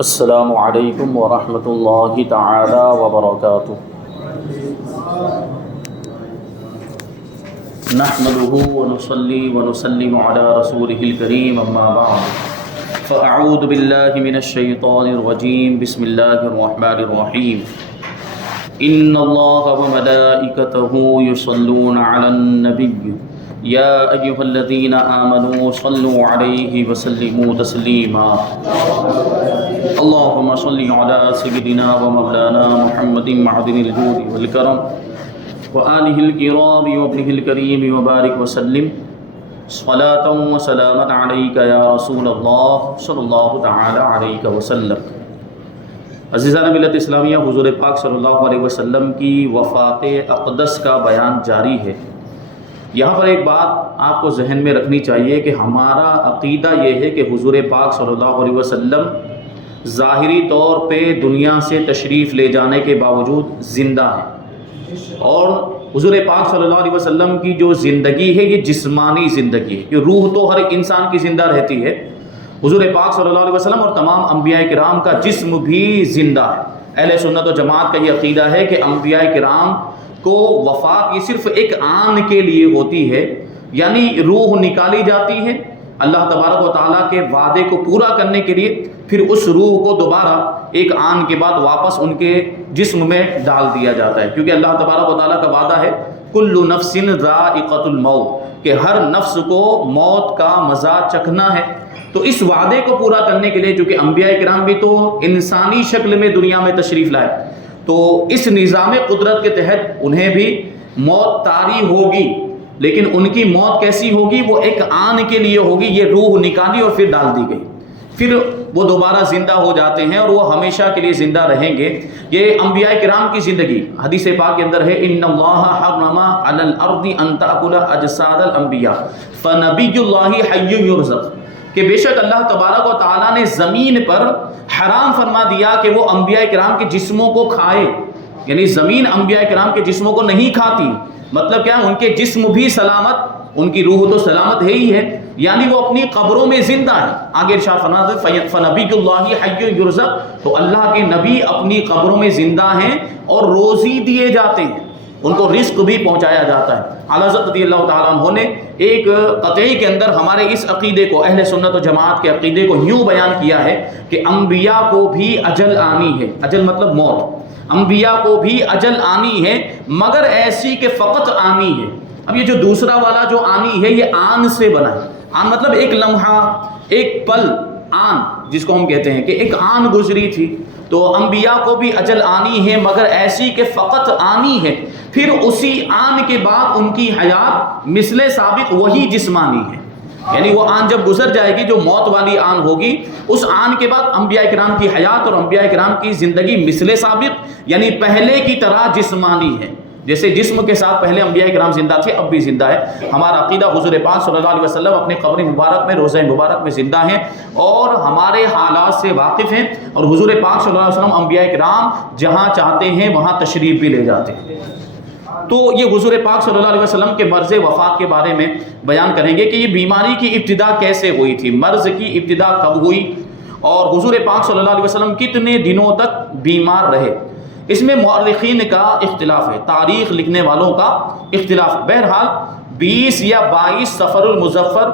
السلام علیکم ورحمۃ اللہ تعالی وبرکاتہ۔ نحمده ونصلي ونسلم على رسوله الكريم اما بعد فاعوذ باللہ من الشیطان الرجیم بسم اللہ الرحمن الرحیم ان اللہ وملائکته یصلون علی النبی یا ایہا الذین آمنوا صلوا علیہ وسلموا تسلیما اللہم صل علی سیدنا ومولانا محمد معدن الجود والکرم وآلہ الکرام وابنہ الکریم وبارک وسلم صلاۃ و سلاما علیک یا رسول اللہ صلی اللہ تعالی علیہ وسلم۔ عزیزان ملت اسلامیہ، حضور پاک صلی اللہ علیہ وسلم کی وفات اقدس کا بیان جاری ہے۔ یہاں پر ایک بات آپ کو ذہن میں رکھنی چاہیے کہ ہمارا عقیدہ یہ ہے کہ حضور پاک صلی اللہ علیہ وسلم ظاہری طور پہ دنیا سے تشریف لے جانے کے باوجود زندہ ہیں، اور حضور پاک صلی اللہ علیہ وسلم کی جو زندگی ہے یہ جسمانی زندگی ہے، کہ روح تو ہر انسان کی زندہ رہتی ہے۔ حضور پاک صلی اللہ علیہ وسلم اور تمام انبیاء کرام کا جسم بھی زندہ ہے۔ اہل سنت و جماعت کا یہ عقیدہ ہے کہ انبیاء کرام کو وفات یہ صرف ایک آن کے لیے ہوتی ہے، یعنی روح نکالی جاتی ہے اللہ تبارک و تعالیٰ کے وعدے کو پورا کرنے کے لیے، پھر اس روح کو دوبارہ ایک آن کے بعد واپس ان کے جسم میں ڈال دیا جاتا ہے، کیونکہ اللہ تبارک و تعالیٰ کا وعدہ ہے کل نفس ذائقۃ الموت، کہ ہر نفس کو موت کا مزہ چکھنا ہے۔ تو اس وعدے کو پورا کرنے کے لیے، چونکہ انبیاء کرام بھی تو انسانی شکل میں دنیا میں تشریف لائے، تو اس نظام قدرت کے تحت انہیں بھی موت طاری ہوگی، لیکن ان کی موت کیسی ہوگی؟ وہ ایک آن کے لیے ہوگی، یہ روح نکالی اور پھر ڈال دی گئی، پھر وہ دوبارہ زندہ ہو جاتے ہیں اور وہ ہمیشہ کے لیے زندہ رہیں گے۔ یہ انبیاء کرام کی زندگی حدیث پاک کے اندر ہے ان اللہ حرم علی الارض ان تأکل اجساد الانبیاء فنبی اللہ حی یرزق، کہ بے شک اللہ تبارک و تعالیٰ نے زمین پر حرام فرما دیا کہ وہ انبیاء کرام کے جسموں کو کھائے، یعنی زمین انبیاء کرام کے جسموں کو نہیں کھاتی، مطلب کیا؟ ان کے جسم بھی سلامت، ان کی روح تو سلامت ہے ہی ہے، یعنی وہ اپنی قبروں میں زندہ ہیں۔ آگے ارشاد فرماتے ہیں فنبی اللہ حی یرزق، تو اللہ کے نبی اپنی قبروں میں زندہ ہیں اور روزی دیے جاتے ہیں، ان کو رزق بھی پہنچایا جاتا ہے۔ اعلیٰ حضرت رضی اللہ تعالیٰ عنہ نے ایک قطعی کے اندر ہمارے اس عقیدے کو، اہل سنت و جماعت کے عقیدے کو یوں بیان کیا ہے کہ انبیاء کو بھی اجل آنی ہے، اجل مطلب موت، انبیاء کو بھی اجل آنی ہے، مگر ایسی کہ فقط آنی ہے۔ اب یہ جو دوسرا والا جو آنی ہے یہ آن سے بنا ہے، آن مطلب ایک لمحہ، ایک پل، آن جس کو ہم کہتے ہیں کہ ایک آن گزری تھی، تو انبیاء کو بھی اجل آنی ہے مگر ایسی کہ فقط آنی ہے، پھر اسی آن کے بعد ان کی حیات مثل سابق وہی جسمانی ہے، یعنی وہ آن جب گزر جائے گی جو موت والی آن ہوگی، اس آن کے بعد انبیاء کرام کی حیات اور انبیاء کرام کی زندگی مثل سابق یعنی پہلے کی طرح جسمانی ہے، جیسے جسم کے ساتھ پہلے انبیاء کرام زندہ تھے اب بھی زندہ ہے۔ ہمارا عقیدہ حضور پاک صلی اللہ علیہ وسلم اپنے قبر مبارک میں، روضہ مبارک میں زندہ ہیں اور ہمارے حالات سے واقف ہیں، اور حضور پاک صلی اللہ علیہ وسلم انبیاء کرام جہاں چاہتے ہیں وہاں تشریف بھی لے جاتے ہیں۔ تو یہ حضور پاک صلی اللہ علیہ وسلم کے مرض وفات کے بارے میں بیان کریں گے کہ یہ بیماری کی ابتدا کیسے ہوئی تھی، مرض کی ابتدا کب ہوئی، اور حضور پاک صلی اللہ علیہ وسلم کتنے دنوں تک بیمار رہے۔ اس میں مورخین کا اختلاف ہے، تاریخ لکھنے والوں کا اختلاف ہے۔ بہرحال 20 یا 22 صفر المظفر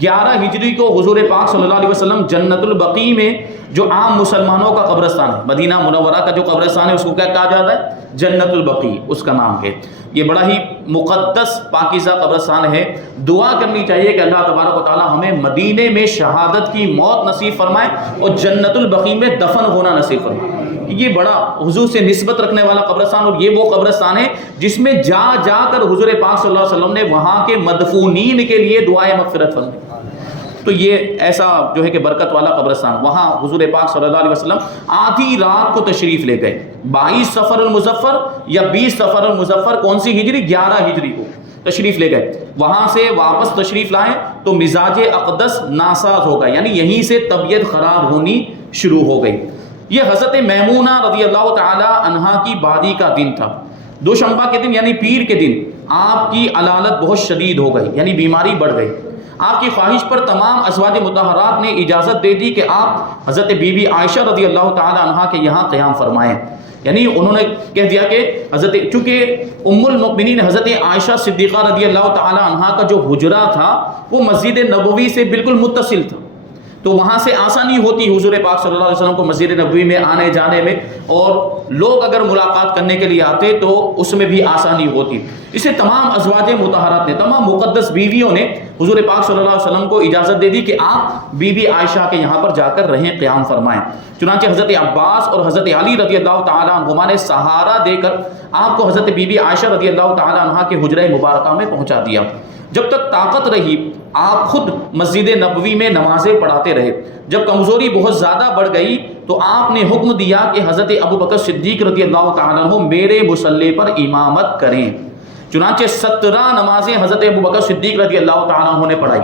11 ہجری کو حضور پاک صلی اللہ علیہ وسلم جنت البقیع میں، جو عام مسلمانوں کا قبرستان ہے، مدینہ منورہ کا جو قبرستان ہے اس کو کیا کہا جاتا ہے؟ جنت البقیع، اس کا نام ہے۔ یہ بڑا ہی مقدس پاکیزہ قبرستان ہے۔ دعا کرنی چاہیے کہ اللہ تبارک و تعالی ہمیں مدینے میں شہادت کی موت نصیب فرمائے اور جنت البقیع میں دفن ہونا نصیب فرمائے۔ یہ بڑا حضور سے نسبت رکھنے والا قبرستان، اور یہ وہ قبرستان ہے جس میں جا جا کر حضور پاک صلی اللہ علیہ وسلم نے وہاں کے مدفونین کے لیے دعائے مغفرت فرمائی۔ تو یہ ایسا جو ہے کہ برکت والا قبرستان، وہاں حضور پاک صلی اللہ علیہ وسلم آدھی رات کو تشریف لے گئے۔ 22 صفر المظفر یا 20 صفر المظفر، کون سی ہجری؟ 11 ہجری کو تشریف لے گئے۔ وہاں سے واپس تشریف لائیں تو مزاج اقدس ناساز ہو گئے، یعنی یہیں سے طبیعت خراب ہونی شروع ہو گئی۔ یہ حضرت میمونہ رضی اللہ تعالی عنہا کی باری کا دن تھا، دوشنبہ کے دن یعنی پیر کے دن آپ کی علالت بہت شدید ہو گئی، یعنی بیماری بڑھ گئی۔ آپ کی خواہش پر تمام ازواج مطہرات نے اجازت دے دی کہ آپ حضرت بی بی عائشہ رضی اللہ تعالی عنہا کے یہاں قیام فرمائیں. یعنی انہوں نے کہہ دیا کہ چونکہ ام المؤمنین حضرت عائشہ صدیقہ رضی اللہ تعالی عنہا کا جو حجرہ تھا وہ مسجد نبوی سے بالکل متصل تھا، تو وہاں سے آسانی ہوتی حضور پاک صلی اللہ علیہ وسلم کو مسجد نبوی میں آنے جانے میں، اور لوگ اگر ملاقات کرنے کے لیے آتے تو اس میں بھی آسانی ہوتی. اسے تمام ازواج مطہرات نے، تمام مقدس بیویوں نے حضور پاک صلی اللہ علیہ وسلم کو اجازت دے دی کہ آپ بی بی عائشہ کے یہاں پر جا کر رہیں، قیام فرمائیں. چنانچہ حضرت عباس اور حضرت علی رضی اللہ تعالیٰ عنہما نے سہارا دے کر آپ کو حضرت بی بی عائشہ رضی اللہ تعالیٰ عنہا کے حجرہ مبارکہ میں پہنچا دیا. جب تک طاقت رہی آپ خود مسجد نبوی میں نمازیں پڑھاتے رہے. جب کمزوری بہت زیادہ بڑھ گئی تو آپ نے حکم دیا کہ حضرت ابوبکر صدیق رضی اللہ تعالیٰ عنہ میرے مصلی پر امامت کریں. چنانچہ 17 نمازیں حضرت ابوبکر صدیق رضی اللہ تعالیٰ عنہ نے پڑھائی.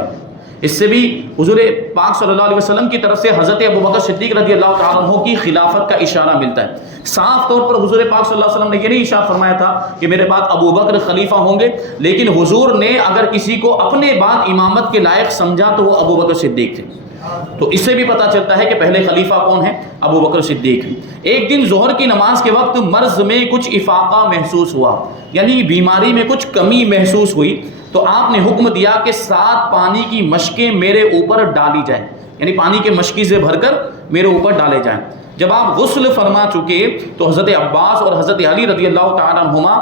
اس سے بھی حضور پاک صلی اللہ علیہ وسلم کی طرف سے حضرت ابوبکر صدیق رضی اللہ تعالیٰ عنہ کی خلافت کا اشارہ ملتا ہے. صاف طور پر حضور پاک صلی اللہ علیہ وسلم نے یہ نہیں اشارہ فرمایا تھا کہ میرے بعد ابوبکر خلیفہ ہوں گے، لیکن حضور نے اگر کسی کو اپنے بعد امامت کے لائق سمجھا تو وہ ابوبکر صدیق تھے. تو اس سے بھی پتہ چلتا ہے کہ پہلے خلیفہ کون ہے؟ ابوبکر صدیق. ایک دن ظہر کی نماز کے وقت مرض میں کچھ افاقہ محسوس ہوا، یعنی بیماری میں کچھ کمی محسوس ہوئی، تو آپ نے حکم دیا کہ 7 پانی کی مشکیں میرے اوپر ڈالی جائیں، یعنی پانی کے مشکی سے بھر کر میرے اوپر ڈالے جائیں. جب آپ غسل فرما چکے تو حضرت عباس اور حضرت علی رضی اللہ تعالیٰ عنہما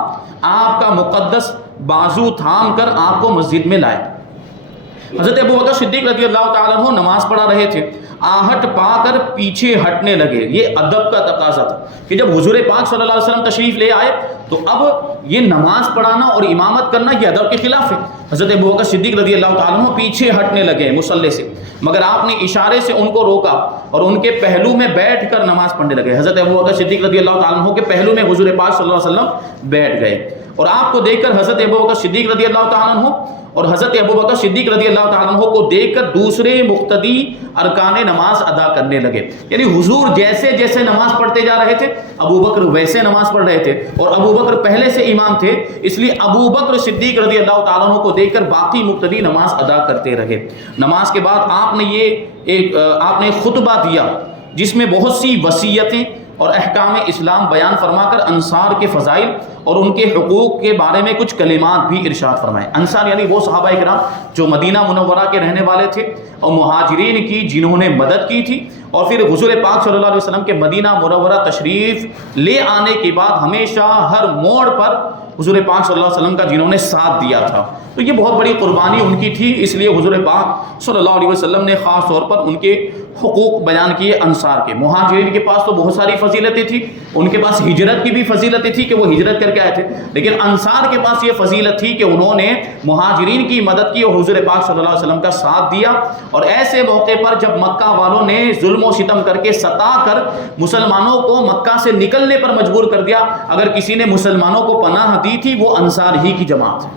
آپ کا مقدس بازو تھام کر آپ کو مسجد میں لائے. حضرت ابوبکر صدیق رضی اللہ تعالیٰ عنہ نماز پڑھا رہے تھے، آہٹ پا کر پیچھے ہٹنے لگے. یہ ادب کا تقاضا تھا کہ جب حضور پاک صلی اللہ علیہ وسلم تشریف لے آئے تو اب یہ نماز پڑھانا اور امامت کرنا یہ ادب کے خلاف ہے. حضرت ابوبکر صدیق رضی اللہ تعالیٰ عنہ پیچھے ہٹنے لگے مصلی سے، مگر آپ نے اشارے سے ان کو روکا اور ان کے پہلو میں بیٹھ کر نماز پڑھنے لگے. حضرت ابوبکر صدیق رضی اللہ تعالیٰ عنہ کے پہلو میں حضور پاک صلی اللہ علیہ وسلم بیٹھ گئے، اور آپ کو دیکھ کر حضرت ابوبکر صدیق رضی اللہ تعالیٰ عنہ اور حضرت ابوبکر صدیق رضی اللہ تعالیٰ عنہ کو دیکھ کر دوسرے مقتدی ارکان نماز ادا کرنے لگے. یعنی حضور جیسے جیسے نماز پڑھتے جا رہے تھے ابوبکر ویسے نماز پڑھ رہے تھے، اور ابوبکر پہلے سے امام تھے، اس لیے ابوبکر صدیق رضی اللہ تعالیٰ عنہ کو دیکھ کر باقی مقتدی نماز ادا کرتے رہے. نماز کے بعد آپ نے خطبہ دیا جس میں بہت سی وصیتیں اور احکام اسلام بیان فرما کر انصار کے فضائل اور ان کے حقوق کے بارے میں کچھ کلمات بھی ارشاد فرمائے. انصار یعنی وہ صحابہ کرام جو مدینہ منورہ کے رہنے والے تھے اور مہاجرین کی جنہوں نے مدد کی تھی، اور پھر حضور پاک صلی اللہ علیہ وسلم کے مدینہ منورہ تشریف لے آنے کے بعد ہمیشہ ہر موڑ پر حضور پاک صلی اللہ علیہ وسلم کا جنہوں نے ساتھ دیا تھا. تو یہ بہت بڑی قربانی ان کی تھی، اس لیے حضور پاک صلی اللہ علیہ وسلم نے خاص طور پر ان کے حقوق بیان کیے انصار کے. مہاجرین کے پاس تو بہت ساری فضیلتیں تھیں، ان کے پاس ہجرت کی بھی فضیلتیں تھی کہ وہ ہجرت کر کے آئے تھے، لیکن انصار کے پاس یہ فضیلت تھی کہ انہوں نے مہاجرین کی مدد کی اور حضور پاک صلی اللہ علیہ وسلم کا ساتھ دیا. اور ایسے موقع پر جب مکہ والوں نے ظلم و ستم کر کے ستا کر مسلمانوں کو مکہ سے نکلنے پر مجبور کر دیا، اگر کسی نے مسلمانوں کو پناہ دی تھی وہ انصار ہی کی جماعت ہے.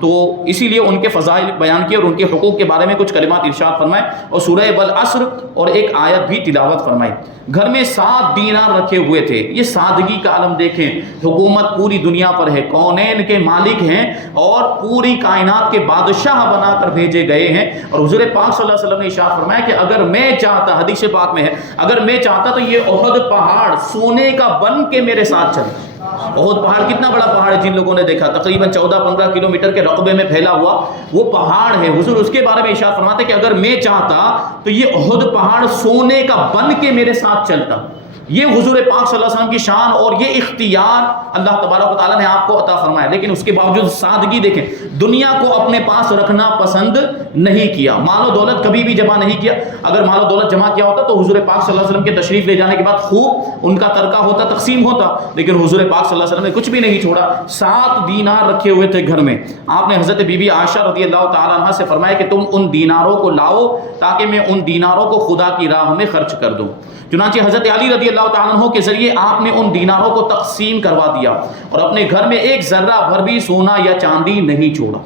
تو اسی لیے ان کے فضائل بیان کیے اور ان کے حقوق کے بارے میں کچھ کلمات ارشاد فرمائے اور سورہ والعصر اور ایک آیت بھی تلاوت فرمائی. گھر میں 7 دینار رکھے ہوئے تھے. یہ سادگی کا عالم دیکھیں، حکومت پوری دنیا پر ہے، کونین کے مالک ہیں اور پوری کائنات کے بادشاہ بنا کر بھیجے گئے ہیں. اور حضور پاک صلی اللہ علیہ وسلم نے ارشاد فرمایا کہ اگر میں چاہتا، حدیث پاک میں ہے، اگر میں چاہتا تو یہ احد پہاڑ سونے کا بن کے میرے ساتھ چلے. احد پہاڑ کتنا بڑا پہاڑ ہے، جن لوگوں نے دیکھا تقریباً 14-15 کلومیٹر کے رقبے میں پھیلا ہوا وہ پہاڑ ہے. حضور اس کے بارے میں ارشاد فرماتے کہ اگر میں چاہتا تو یہ احد پہاڑ سونے کا بن کے میرے ساتھ چلتا. یہ حضور پاک صلی اللہ علیہ وسلم کی شان اور یہ اختیار اللہ تبارک و تعالیٰ نے آپ کو عطا فرمایا. لیکن اس کے باوجود سادگی دیکھیں، دنیا کو اپنے پاس رکھنا پسند نہیں کیا، مال و دولت کبھی بھی جمع نہیں کیا. اگر مال و دولت جمع کیا ہوتا تو حضور پاک صلی اللہ علیہ وسلم کے تشریف لے جانے کے بعد خوب ان کا ترکہ ہوتا، تقسیم ہوتا، لیکن حضور پاک صلی اللہ علیہ وسلم نے کچھ بھی نہیں چھوڑا. 7 دینار رکھے ہوئے تھے گھر میں. آپ نے حضرت بی بی عائشہ رضی اللہ تعالیٰ عنہ سے فرمایا کہ تم ان دیناروں کو لاؤ تاکہ میں ان دیناروں کو خدا کی راہ میں خرچ کر دوں. چنانچہ حضرت علی رضی اللہ تعالیٰ عنہ کے ذریعے آپ نے ان دیناروں کو تقسیم کروا دیا اور اپنے گھر میں ایک ذرہ بھر بھی سونا یا چاندی نہیں چھوڑا.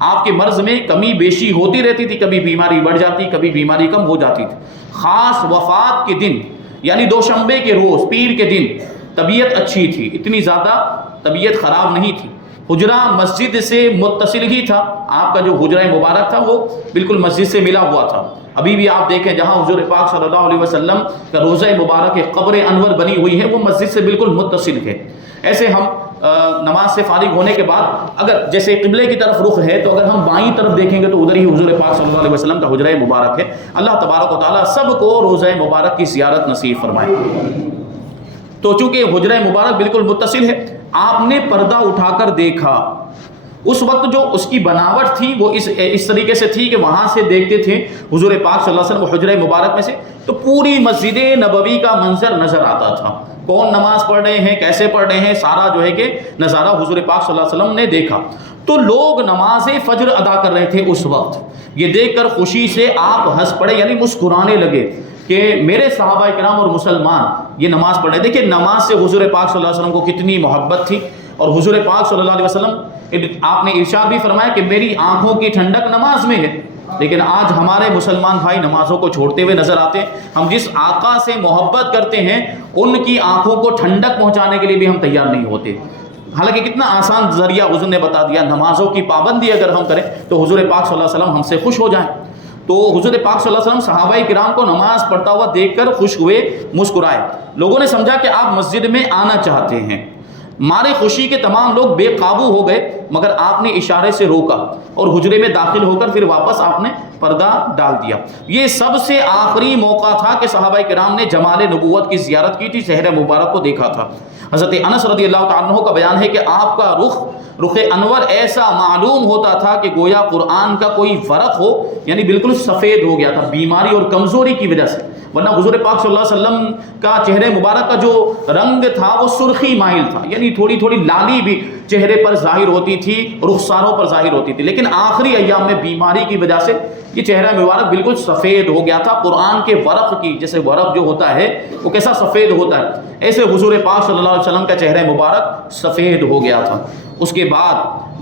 آپ کے مرض میں کمی بیشی ہوتی رہتی تھی، کبھی بیماری بڑھ جاتی، کبھی بیماری کم ہو جاتی تھی. خاص وفات کے دن یعنی دوشنبے کے روز، پیر کے دن طبیعت اچھی تھی، اتنی زیادہ طبیعت خراب نہیں تھی. حجرہ مسجد سے متصل ہی تھا، آپ کا جو حجرہ مبارک تھا وہ بالکل مسجد سے ملا ہوا تھا۔ ابھی بھی آپ دیکھیں جہاں حضور پاک صلی اللہ علیہ وسلم کا روضہ مبارک قبر انور بنی ہوئی ہے وہ مسجد سے بالکل متصل ہے۔ ایسے ہم نماز سے فارغ ہونے کے بعد اگر جیسے قبلے کی طرف رخ ہے تو اگر ہم بائیں طرف دیکھیں گے تو ادھر ہی حضور پاک صلی اللہ علیہ وسلم کا حجرہ مبارک ہے۔ اللہ تبارک و تعالیٰ سب کو روضہ مبارک کی زیارت نصیب فرمائے۔ تو چونکہ حجرہ مبارک بالکل متصل ہے، آپ نے پردہ اٹھا کر دیکھا، اس وقت جو اس کی بناوٹ تھی وہ اس طریقے سے تھی کہ وہاں سے دیکھتے تھے حضور پاک صلی اللہ علیہ وسلم حجرہ مبارک میں سے تو پوری مسجد نبوی کا منظر نظر آتا تھا، کون نماز پڑھ رہے ہیں، کیسے پڑھ رہے ہیں، سارا جو ہے کہ نظارہ حضور پاک صلی اللہ علیہ وسلم نے دیکھا۔ تو لوگ نماز فجر ادا کر رہے تھے اس وقت، یہ دیکھ کر خوشی سے آپ ہنس پڑے، یعنی مسکرانے لگے کہ میرے صحابہ کرام اور مسلمان یہ نماز پڑھ رہے ہیں۔ دیکھیں نماز سے حضور پاک صلی اللہ علیہ وسلم کو کتنی محبت تھی، اور حضور پاک صلی اللہ علیہ وسلم آپ نے ارشاد بھی فرمایا کہ میری آنکھوں کی ٹھنڈک نماز میں ہے۔ لیکن آج ہمارے مسلمان بھائی نمازوں کو چھوڑتے ہوئے نظر آتے ہیں۔ ہم جس آقا سے محبت کرتے ہیں ان کی آنکھوں کو ٹھنڈک پہنچانے کے لیے بھی ہم تیار نہیں ہوتے، حالانکہ کتنا آسان ذریعہ حضور نے بتا دیا، نمازوں کی پابندی اگر ہم کریں تو حضور پاک صلی اللہ علیہ وسلم ہم سے خوش ہو جائیں۔ تو حضور پاک صلی اللہ علیہ وسلم صحابہ کرام کو نماز پڑھتا ہوا دیکھ کر خوش ہوئے، مسکرائے۔ لوگوں نے سمجھا کہ آپ مسجد میں آنا چاہتے ہیں، مارے خوشی کے تمام لوگ بے قابو ہو گئے، مگر آپ نے اشارے سے روکا اور حجرے میں داخل ہو کر پھر واپس آپ نے پردہ ڈال دیا۔ یہ سب سے آخری موقع تھا کہ صحابہ کرام نے جمال نبوت کی زیارت کی تھی، شہر مبارک کو دیکھا تھا۔ حضرت انس رضی اللہ تعالیٰ عنہ کا بیان ہے کہ آپ کا رخ انور ایسا معلوم ہوتا تھا کہ گویا قرآن کا کوئی ورق ہو، یعنی بالکل سفید ہو گیا تھا بیماری اور کمزوری کی وجہ سے، ورنہ حضور پاک صلی اللہ علیہ وسلم کا چہرے مبارک کا جو رنگ تھا وہ سرخی مائل تھا، یعنی تھوڑی تھوڑی لالی بھی چہرے پر ظاہر ہوتی تھی، رخساروں پر ظاہر ہوتی تھی، لیکن آخری ایام میں بیماری کی وجہ سے یہ چہرہ مبارک بالکل سفید ہو گیا تھا۔ قرآن کے ورق کی جیسے ورق جو ہوتا ہے وہ کیسا سفید ہوتا ہے، ایسے حضور پاک صلی اللہ علیہ وسلم کا چہرہ مبارک سفید ہو گیا تھا۔ اس کے بعد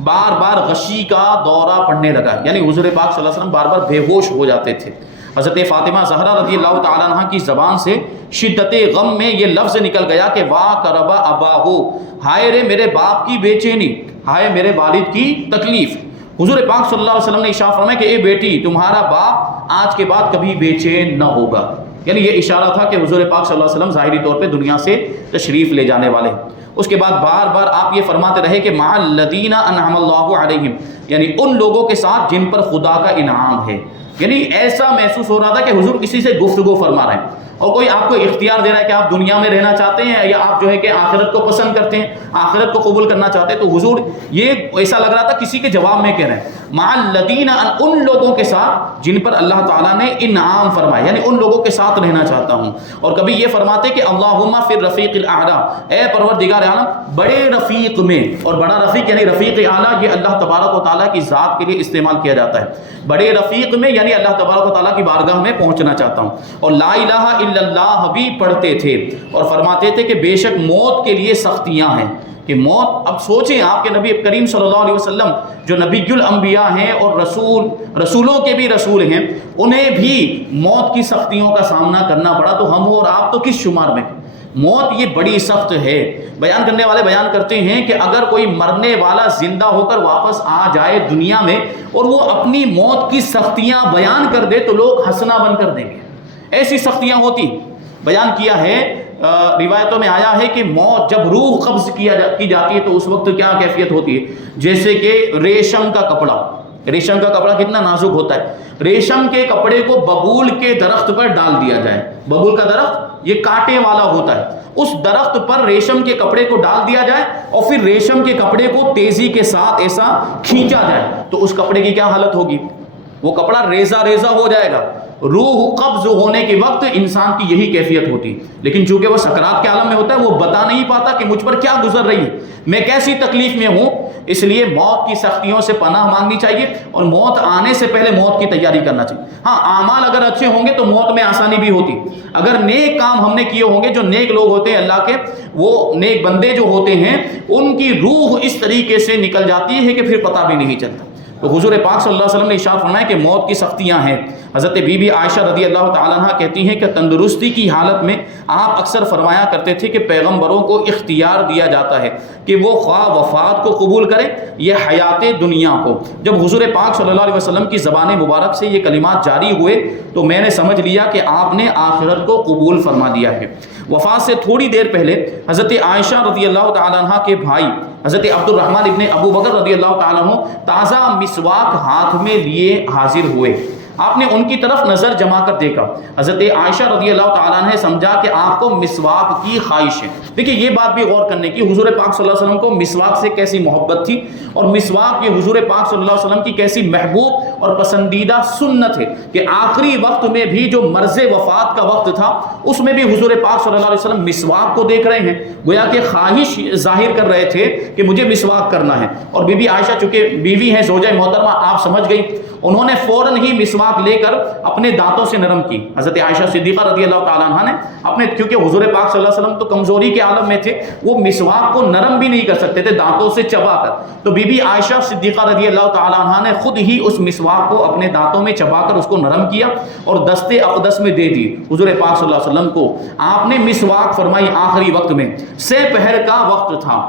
بار بار غشی کا دورہ پڑنے لگا، یعنی حضور پاک صلی اللہ علیہ وسلم بار بار بے ہوش ہو جاتے تھے۔ حضرت فاطمہ زہرا رضی اللہ تعالیٰ عنہ کی زبان سے شدت غم میں یہ لفظ نکل گیا کہ واہ کربا اباہو، ہائے رے میرے باپ کی بے چینی، ہائے میرے والد کی تکلیف۔ حضور پاک صلی اللہ علیہ وسلم نے ارشاد فرمایا کہ اے بیٹی تمہارا باپ آج کے بعد کبھی بے چین نہ ہوگا، یعنی یہ اشارہ تھا کہ حضور پاک صلی اللہ علیہ وسلم ظاہری طور پہ دنیا سے تشریف لے جانے والے ہیں۔ اس کے بعد بار بار آپ یہ فرماتے رہے کہ مع الذین انعم اللہ علیہم، یعنی ان لوگوں کے ساتھ جن پر خدا کا انعام ہے، یعنی ایسا محسوس ہو رہا تھا کہ حضور کسی سے گفتگو فرما رہے ہیں اور کوئی آپ کو اختیار دے رہا ہے کہ آپ دنیا میں رہنا چاہتے ہیں یا آپ جو ہے کہ آخرت کو پسند کرتے ہیں، آخرت کو قبول کرنا چاہتے ہیں۔ تو حضور یہ ایسا لگ رہا تھا کسی کے جواب میں کہہ رہے ہیں مع الذین، ان لوگوں کے ساتھ جن پر اللہ تعالیٰ نے انعام فرمایا، یعنی ان لوگوں کے ساتھ رہنا چاہتا ہوں۔ اور کبھی یہ فرماتے کہ اللہم فی الرفیق الاعلی، اے پروردگار عالم بڑے رفیق میں، اور بڑا رفیق یعنی رفیق اعلیٰ یہ اللہ تبارک و تعالیٰ کی ذات کے لیے استعمال کیا جاتا ہے، بڑے رفیق میں یعنی اللہ تبارک و تعالیٰ کی بارگاہ میں پہنچنا چاہتا ہوں۔ اور لا الہ الا اللہ بھی پڑھتے تھے اور فرماتے تھے کہ بے شک موت کے لیے سختیاں ہیں، کہ موت، اب سوچیں آپ کے نبی کریم صلی اللہ علیہ وسلم جو نبی الانبیاء ہیں اور رسولوں کے بھی رسول ہیں، انہیں بھی موت کی سختیوں کا سامنا کرنا پڑا، تو ہم اور آپ تو کس شمار میں؟ موت یہ بڑی سخت ہے۔ بیان کرنے والے بیان کرتے ہیں کہ اگر کوئی مرنے والا زندہ ہو کر واپس آ جائے دنیا میں اور وہ اپنی موت کی سختیاں بیان کر دے تو لوگ ہنسنا بند کر دیں گے، ایسی سختیاں ہوتی۔ بیان کیا ہے، روایتوں میں آیا ہے کہ موت جب روح قبض کی جاتی ہے تو اس وقت کیا کیفیت ہوتی ہے، جیسے کہ ریشم کا کپڑا، ریشم کا کپڑا کتنا نازک ہوتا ہے، ریشم کے کپڑے کو ببول کے درخت پر ڈال دیا جائے، ببول کا درخت یہ کانٹے والا ہوتا ہے، اس درخت پر ریشم کے کپڑے کو ڈال دیا جائے اور پھر ریشم کے کپڑے کو تیزی کے ساتھ ایسا کھینچا جائے تو اس کپڑے کی کیا حالت ہوگی، وہ کپڑا ریزہ ریزہ ہو جائے گا۔ روح قبض ہونے کے وقت انسان کی یہی کیفیت ہوتی، لیکن چونکہ وہ سکرات کے عالم میں ہوتا ہے وہ بتا نہیں پاتا کہ مجھ پر کیا گزر رہی ہے، میں کیسی تکلیف میں ہوں، اس لیے موت کی سختیوں سے پناہ مانگنی چاہیے اور موت آنے سے پہلے موت کی تیاری کرنا چاہیے۔ ہاں اعمال اگر اچھے ہوں گے تو موت میں آسانی بھی ہوتی، اگر نیک کام ہم نے کیے ہوں گے، جو نیک لوگ ہوتے ہیں اللہ کے، وہ نیک بندے جو ہوتے ہیں ان کی روح اس طریقے سے نکل جاتی ہے کہ پھر پتہ بھی نہیں چلتا۔ تو حضور پاک صلی اللہ علیہ وسلم نے ارشاد فرمایا کہ موت کی سختیاں ہیں۔ حضرت بی بی عائشہ رضی اللہ تعالیٰ عنہ کہتی ہیں کہ تندرستی کی حالت میں آپ اکثر فرمایا کرتے تھے کہ پیغمبروں کو اختیار دیا جاتا ہے کہ وہ خواہ وفات کو قبول کریں یا حیات دنیا کو۔ جب حضور پاک صلی اللہ علیہ وسلم کی زبان مبارک سے یہ کلمات جاری ہوئے تو میں نے سمجھ لیا کہ آپ نے آخرت کو قبول فرما دیا ہے۔ وفات سے تھوڑی دیر پہلے حضرت عائشہ رضی اللہ تعالیٰ عنہ کے بھائی حضرت عبد الرحمن ابن ابو بکر رضی اللہ تعالیٰ عنہ تازہ مسواک ہاتھ میں لیے حاضر ہوئے۔ آپ نے ان کی طرف نظر جما کر دیکھا۔ حضرت عائشہ رضی اللہ تعالیٰ نے سمجھا کہ آپ کو مسواک کی خواہش ہے۔ دیکھیں یہ بات بھی غور کرنے کی، حضور پاک صلی اللہ علیہ وسلم کو مسواک سے کیسی محبت تھی، اور مسواک یہ حضور پاک صلی اللہ علیہ وسلم کی کیسی محبوب اور پسندیدہ سنت ہے کہ آخری وقت میں بھی جو مرض وفات کا وقت تھا اس میں بھی حضور پاک صلی اللہ علیہ وسلم مسواک کو دیکھ رہے ہیں، گویا کہ خواہش ظاہر کر رہے تھے کہ مجھے مسواک کرنا ہے۔ اور بی بی عائشہ چونکہ بیوی ہیں زوجہ محترمہ، آپ سمجھ گئی، انہوں نے فوراً ہی مسواک لے کر اپنے دانتوں سے نرم کی۔ حضرت عائشہ صدیقہ رضی اللہ تعالیٰ عنہ نے اپنے، کیونکہ حضور پاک صلی اللہ علیہ وسلم تو کمزوری کے عالم میں تھے، وہ مسواک کو نرم بھی نہیں کر سکتے تھے دانتوں سے چبا کر، تو بی بی عائشہ صدیقہ رضی اللہ تعالیٰ عنہ نے خود ہی اس مسواک کو اپنے دانتوں میں چبا کر اس کو نرم کیا اور دست اقدس میں دے دی حضور پاک صلی اللہ علیہ وسلم کو۔ آپ نے مسواک فرمائی آخری وقت میں، سے پہر کا وقت تھا،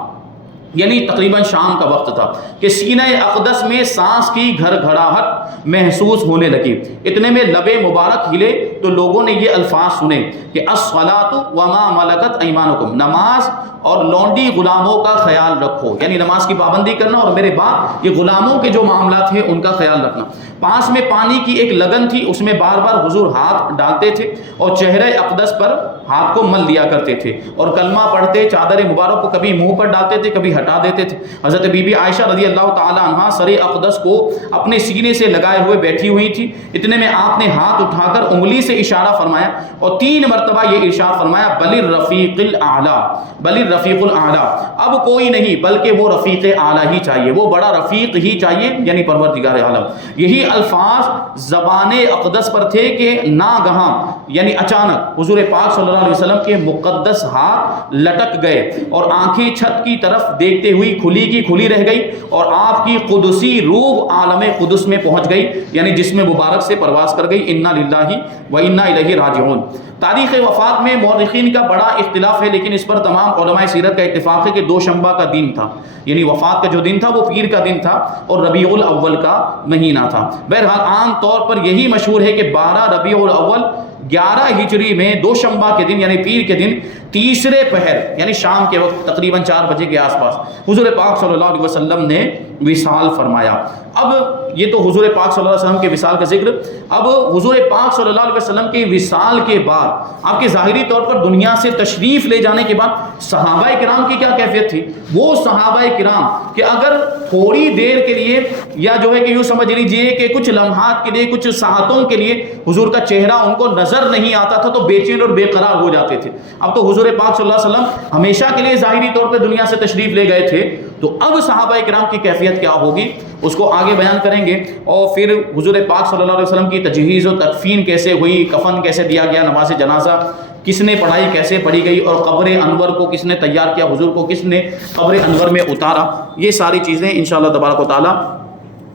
یعنی تقریباً شام کا وقت تھا کہ سینہ اقدس میں سانس کی گھڑ گھڑاہٹ محسوس ہونے لگی۔ اتنے میں لب مبارک ہلے تو لوگوں نے یہ الفاظ سنے کہ الصلاۃ وما ملکت ایمانکم، نماز اور لونڈی غلاموں کا خیال رکھو، یعنی نماز کی پابندی کرنا اور میرے بعد یہ غلاموں کے جو معاملات ہیں ان کا خیال رکھنا۔ پاس میں پانی کی ایک لگن تھی، اس میں بار بار حضور ہاتھ ڈالتے تھے اور چہرے اقدس پر ہاتھ کو مل دیا کرتے تھے، اور کلمہ پڑھتے چادر مبارک کو کبھی منہ پر ڈالتے تھے کبھی ہٹا دیتے تھے۔ حضرت بی بی عائشہ رضی اللہ تعالی عنہا سر اقدس کو اپنے سینے سے لگائے ہوئے بیٹھی ہوئی تھی۔ اتنے میں آپ نے ہاتھ اٹھا کر انگلی سے اشارہ فرمایا اور 3 مرتبہ یہ ارشاد فرمایا بل الرفیق الاعلی، بل الرفیق الاعلی، اب کوئی نہیں بلکہ وہ رفیق اعلی ہی چاہیے، وہ بڑا رفیق ہی چاہیے، یعنی پروردگار عالم۔ یہی الفاظ زبان اقدس پر تھے کہ ناگہاں یعنی اچانک حضور پاک صلی اللہ علیہ وسلم کے مقدس ہاتھ لٹک گئے اور آنکھیں چھت کی طرف دیکھتے ہوئی کھلی کی کھلی رہ گئی، اور آپ کی قدسی روح عالم قدس میں پہنچ گئی، یعنی جسم مبارک سے پرواز کر گئی۔ انا للہ و انا الیہ راجعون۔ تاریخ وفات میں مورخین کا بڑا اختلاف ہے، لیکن اس پر تمام علماء سیرت کا اتفاق ہے کہ دوشنبہ کا دن تھا، یعنی وفات کا جو دن تھا وہ پیر کا دن تھا اور ربیع الاول کا مہینہ تھا۔ بہرحال عام طور پر یہی مشہور ہے کہ 12 ربیع الاول 11 ہجری میں دوشنبہ کے دن یعنی پیر کے دن تیسرے پہر یعنی شام کے وقت تقریباً 4 بجے کے آس پاس حضور پاک صلی اللہ علیہ وسلم نے وصال فرمایا۔ اب یہ تو حضور پاک صلی اللہ علیہ وسلم کے وصال کا ذکر۔ اب حضور پاک صلی اللہ علیہ وسلم کے وصال کے بعد آپ کے ظاہری طور پر دنیا سے تشریف لے جانے کے بعد صحابہ کرام کی کیا کیفیت تھی؟ وہ صحابہ کرام کہ اگر تھوڑی دیر کے لیے یا جو ہے کہ یوں سمجھ لیجئے کہ کچھ لمحات کے لیے کچھ ساعتوں کے لیے حضور کا چہرہ ان کو نظر نہیں آتا تھا تو بے چین اور بے قرار ہو جاتے تھے۔ اب تو حضور پاک صلی اللہ علیہ وسلم ہمیشہ کے لیے ظاہری طور پہ دنیا سے تشریف لے گئے تھے، تو اب صحابہ کرام کی کیفیت کیا ہوگی اس کو آگے بیان کریں گے، اور پھر حضور پاک صلی اللہ علیہ وسلم کی تجہیز و تکفین کیسے ہوئی، کفن کیسے دیا گیا، نماز جنازہ کس نے پڑھائی، کیسے پڑھی گئی، اور قبر انور کو کس نے تیار کیا، حضور کو کس نے قبر انور میں اتارا، یہ ساری چیزیں انشاءاللہ تبارک و تعالی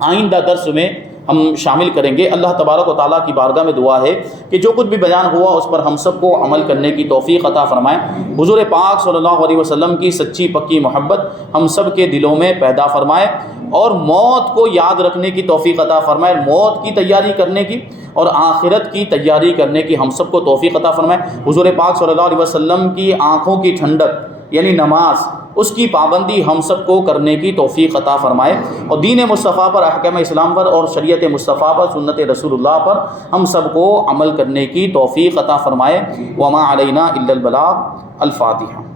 آئندہ درس میں ہم شامل کریں گے۔ اللہ تبارک و تعالیٰ کی بارگاہ میں دعا ہے کہ جو کچھ بھی بیان ہوا اس پر ہم سب کو عمل کرنے کی توفیق عطا فرمائے۔ حضور پاک صلی اللہ علیہ وسلم کی سچی پکی محبت ہم سب کے دلوں میں پیدا فرمائے، اور موت کو یاد رکھنے کی توفیق عطا فرمائے، موت کی تیاری کرنے کی اور آخرت کی تیاری کرنے کی ہم سب کو توفیق عطا فرمائے۔ حضور پاک صلی اللہ علیہ وسلم کی آنکھوں کی ٹھنڈک یعنی نماز، اس کی پابندی ہم سب کو کرنے کی توفیق عطا فرمائے، اور دین مصطفیٰ پر، احکام اسلام پر اور شریعت مصطفیٰ پر، سنت رسول اللہ پر ہم سب کو عمل کرنے کی توفیق عطا فرمائے۔ وما علینا الا البلاغ۔ الفاتحہ۔